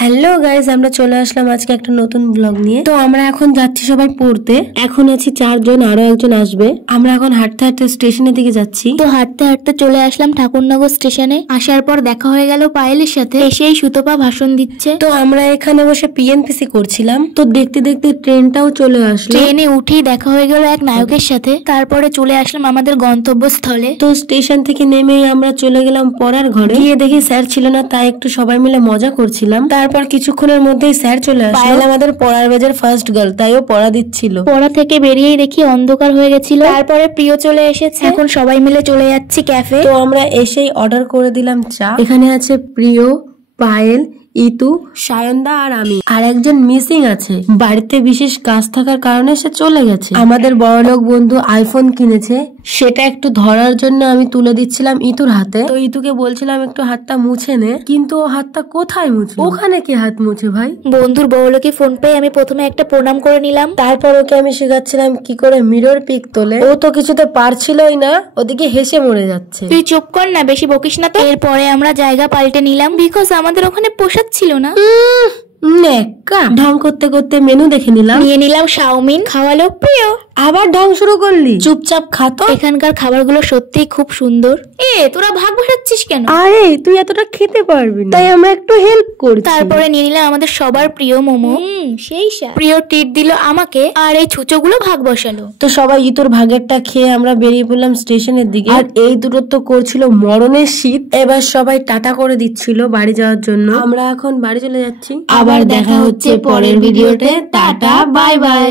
Hello guys, আমরা চলে আসলাম আজকে একটা নতুন ব্লগ নিয়ে। তো আমরা এখন যাচ্ছি সবাই পড়তে। এখন আছি 4 জন, আরো একজন আসবে। আমরা এখন হাঁটতে হাঁটতে স্টেশনের দিকে যাচ্ছি। তো হাঁটতে হাঁটতে চলে আসলাম ঠাকুরনগর স্টেশনে। আসার পর দেখা হয়ে গেল পায়েলের সাথে। এসেই সুতপা ভাষণ দিচ্ছে। তো আমরা এখানে বসে পিএনপিসি করছিলাম। তো দেখতে দেখতে ট্রেনটাও চলে আসলো। ট্রেনে উঠেই দেখা হয়ে গেল এক নায়কের সাথে। তারপরে চলে আসলাম আমাদের গন্তব্যস্থলে। তো স্টেশন থেকে নেমেই আমরা চলে গেলাম পড়ার ঘরে। গিয়ে দেখি স্যার ছিল না, তাই একটু সবাই মিলে মজা করছিলাম। তারপর কিছুক্ষণের মধ্যেই স্যার চলে আসলো। পায়েল আমাদের পড়ার বেজের ফার্স্ট গার্ল, তাই ও পড়া দিচ্ছিল। পড়া থেকে বেরিয়েই দেখি অন্ধকার হয়ে গেছিল। তারপরে প্রিয় চলে এসেছে। এখন সবাই মিলে চলে যাচ্ছি ক্যাফে। তো আমরা এসেই অর্ডার করে দিলাম চা। এখানে আছে প্রিয়, পায়েল, ইতু, সায়নদা আর আমি। আর একজন মিসিং আছে, বাড়িতে বিশেষ কাজ থাকার কারণে সে চলে গেছে। আমাদের বড়লোক বন্ধু আইফোন কিনেছে, সেটা একটু ধরার জন্য আমি তুলে দিচ্ছিলাম ইতুর হাতে। তো ইতুকে বলছিলাম একটু হাতটা মুছে নে, কিন্তু ও হাতটা কোথায় মুছে? ওখানে কি হাত মুছে ভাই? বন্ধুর বড়লোকে ফোন পেয়ে আমি প্রথমে একটা প্রণাম করে নিলাম। তারপর ওকে আমি শেখাচ্ছিলাম কি করে মিরর পিক তোলে। ও তো কিছুতে পারছিলই না, ওদিকে হেসে মরে যাচ্ছে। তুই চুপ কর না, বেশি বকিস না তো। এরপরে আমরা জায়গা পাল্টে নিলাম, বিকজ আমাদের ওখানে পোষাচ্ছিল না। নেকা ঢং করতে করতে মেনু দেখে নিলাম। নিয়ে নিলাম চাউমিন। খাওয়ালো প্রিয়। আবার ঢং শুরু করলি? চুপচাপ খাতো। এখানকার খাবারগুলো সত্যিই খুব সুন্দর। তোরা ভাগ বসাচ্ছিস কেন? আরে তুই এতটা খেতে পারবি না, তাই আমরা একটু হেল্প করছি। তারপরে নিয়ে নিলাম আমাদের সবার প্রিয় মোমো। সেই প্রিয় ট্রিট দিল আমাকে, আর এই ছুঁচোগুলো ভাগ বসালো। তো সবাই ইতোর ভাগেরটা খেয়ে আমরা বেরিয়ে পড়লাম স্টেশনের দিকে। আর এই দূরত্ব করছিল মরণের শীত। এবার সবাই টাটা করে দিচ্ছিল বাড়ি যাওয়ার জন্য। আমরা এখন বাড়ি চলে যাচ্ছি। আবার দেখা হচ্ছে পরের ভিডিওতে। Tata, bye bye.